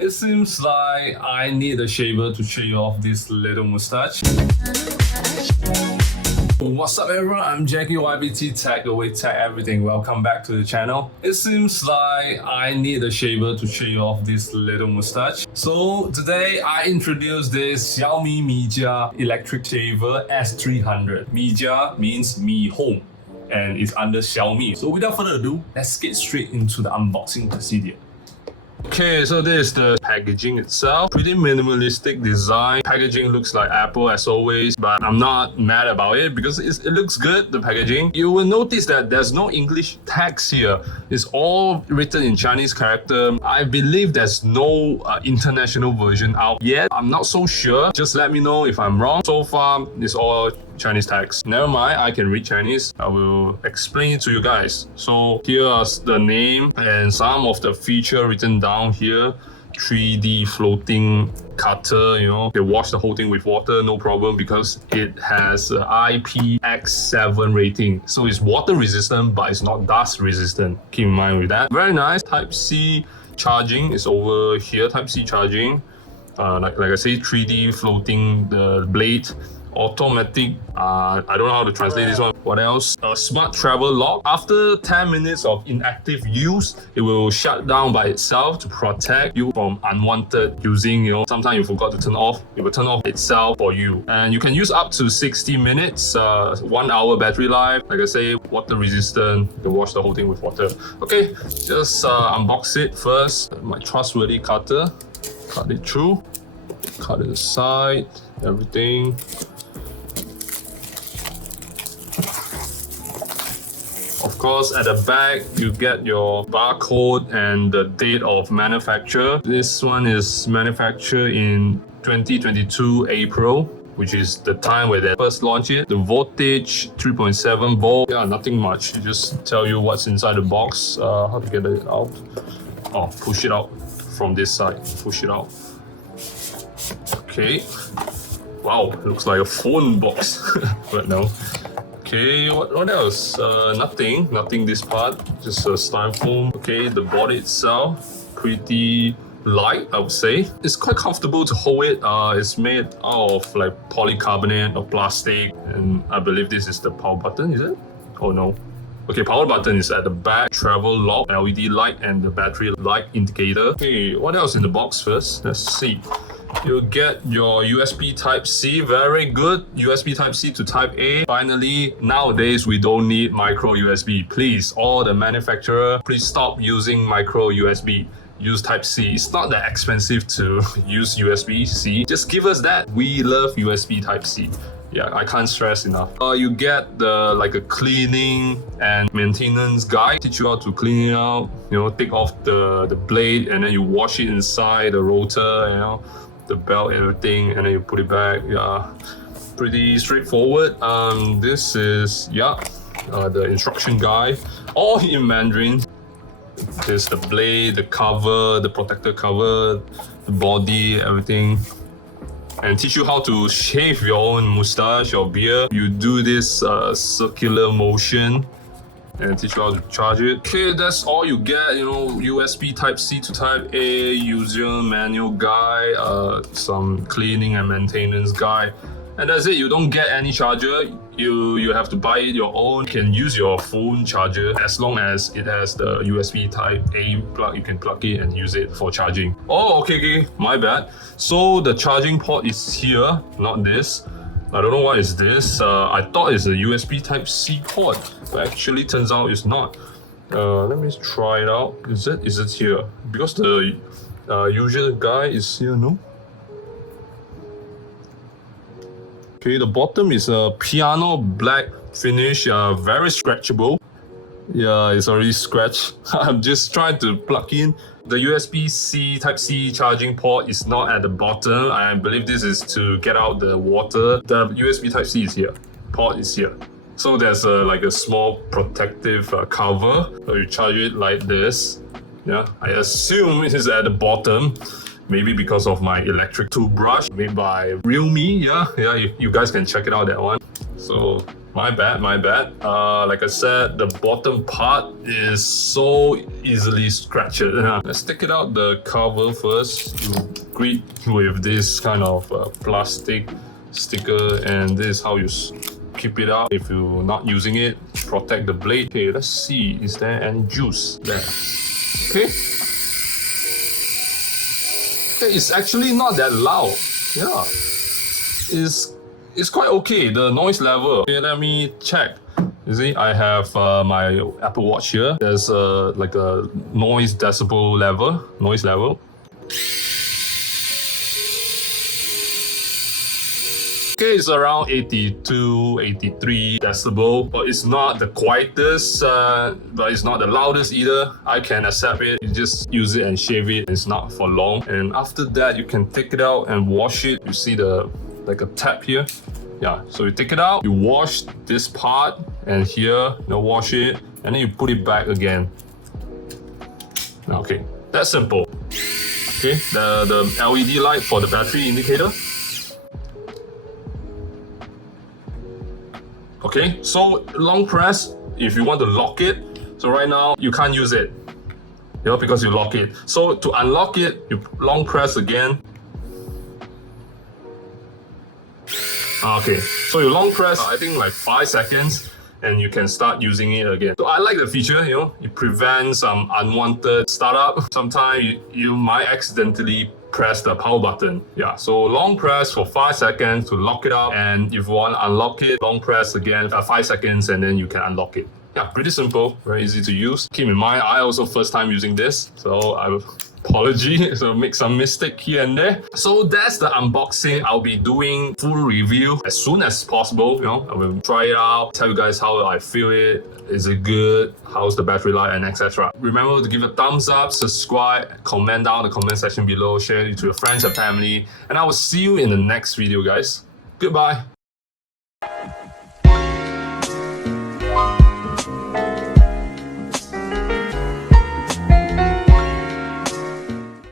It seems like I need a shaver to shave off this little mustache. What's up everyone, I'm Jackie YBT Tech Away Tech Everything. Welcome back to the channel. It seems like I need a shaver to shave off this little mustache. So today I introduced this Xiaomi Mijia electric shaver S300. Mijia means Mi Home and it's under Xiaomi. So without further ado, let's get straight into the unboxing procedure. Okay, so this is the packaging itself. Pretty minimalistic design. Packaging looks like Apple as always, but I'm not mad about it because it looks good, the packaging. You will notice that there's no English text here. It's all written in Chinese character. I believe there's no international version out yet. I'm not so sure. Just let me know if I'm wrong. So far, it's all Chinese text. Never mind, I can read Chinese. I will explain it to you guys. So here is the name and some of the feature written down here. 3D floating cutter, you know, they wash the whole thing with water, no problem, because it has an IPX7 rating. So it's water resistant, but it's not dust resistant. Keep in mind with that. Very nice. Type-C charging is over here. Type-C charging. Like I say, 3D floating the blade. Automatic, I don't know how to translate this one. What else? A smart travel lock. After 10 minutes of inactive use, it will shut down by itself to protect you from unwanted using, you know, sometimes you forgot to turn off, it will turn off itself for you. And you can use up to 60 minutes, 1 hour battery life. Like I say, water resistant, you can wash the whole thing with water. Okay, just unbox it first. My trustworthy cutter, cut it through, cut it aside, everything. Of course, at the back, you get your barcode and the date of manufacture. This one is manufactured in 2022 April, which is the time where they first launched it. The voltage, 3.7 volt. Yeah, nothing much. It just tell you what's inside the box, how to get it out. Oh, push it out from this side. Push it out. Okay. Wow, looks like a phone box. But no. Okay, what else? Nothing this part, just a styrofoam. Okay, the body itself, pretty light, I would say. It's quite comfortable to hold it. It's made out of like polycarbonate or plastic, and I believe this is the power button, is it? Oh no. Okay, power button is at the back, travel lock, LED light, and the battery light indicator. Okay, what else in the box first? Let's see. You'll get your USB Type-C, very good. USB Type-C to Type-A. Finally, nowadays we don't need micro USB. Please, all the manufacturer, please stop using micro USB. Use Type-C. It's not that expensive to use USB-C. Just give us that. We love USB Type-C. Yeah, I can't stress enough. You get like a cleaning and maintenance guide. Teach you how to clean it out. You know, take off the blade and then you wash it inside the rotor. You know, the belt, everything, and then you put it back. Yeah, pretty straightforward. This is the instruction guide, all in Mandarin. There's the blade, the cover, the protector cover, the body, everything. And teach you how to shave your own mustache or beard. You do this circular motion and teach you how to charge it. Okay, that's all you get. You know, USB Type-C to Type-A, user manual guide, some cleaning and maintenance guide. And that's it. You don't get any charger. You have to buy it your own. You can use your phone charger as long as it has the USB Type-A plug. You can plug it and use it for charging. Oh, okay, my bad. So the charging port is here, not this. I don't know what is this. I thought it's a USB Type-C port, but actually turns out it's not. Let me try it out. Is it here? Because the usual guide is here, no? Okay, the bottom is a piano black finish, very scratchable. Yeah, it's already scratched. I'm just trying to plug in. The USB-C Type-C charging port is not at the bottom. I believe this is to get out the water. The USB Type-C is here. Port is here. So there's like a small protective cover. So you charge it like this. Yeah, I assume it is at the bottom. Maybe because of my electric toothbrush made by Realme. Yeah, you guys can check it out, that one. So my bad. Like I said, the bottom part is so easily scratched. Let's take it out the cover first. You greet with this kind of plastic sticker, and this is how you keep it out if you're not using it. Protect the blade. Okay, let's see, is there any juice there? Okay, it's actually not that loud. Yeah, it's quite okay, the noise level. Okay, let me check. You see, I have my Apple Watch here. There's like a noise level. Okay, it's around 82, 83 decibel, but it's not the quietest, but it's not the loudest either. I can accept it. You just use it and shave it. It's not for long. And after that, you can take it out and wash it. You see like a tap here. Yeah, so you take it out, you wash this part, and here, wash it, and then you put it back again. Okay, that's simple. Okay, the LED light for the battery indicator. Okay, so long press if you want to lock it. So right now you can't use it, because you lock it. So to unlock it, you long press again. Okay, so you long press, I think like 5 seconds, and you can start using it again. So I like the feature, it prevents some unwanted startup. Sometimes you might accidentally press the power button. Yeah, so long press for 5 seconds to lock it up, and if you want to unlock it, long press again 5 seconds, and then you can unlock it. Yeah, pretty simple, very easy to use. Keep in mind, I also first time using this, so apology, so make some mistake here and there. So that's the unboxing. I'll be doing full review as soon as possible. I will try it out, tell you guys how I feel it. Is it good? How's the battery life, and etc. Remember to give a thumbs up, subscribe, comment down in the comment section below, share it to your friends and family, and I will see you in the next video, guys. Goodbye.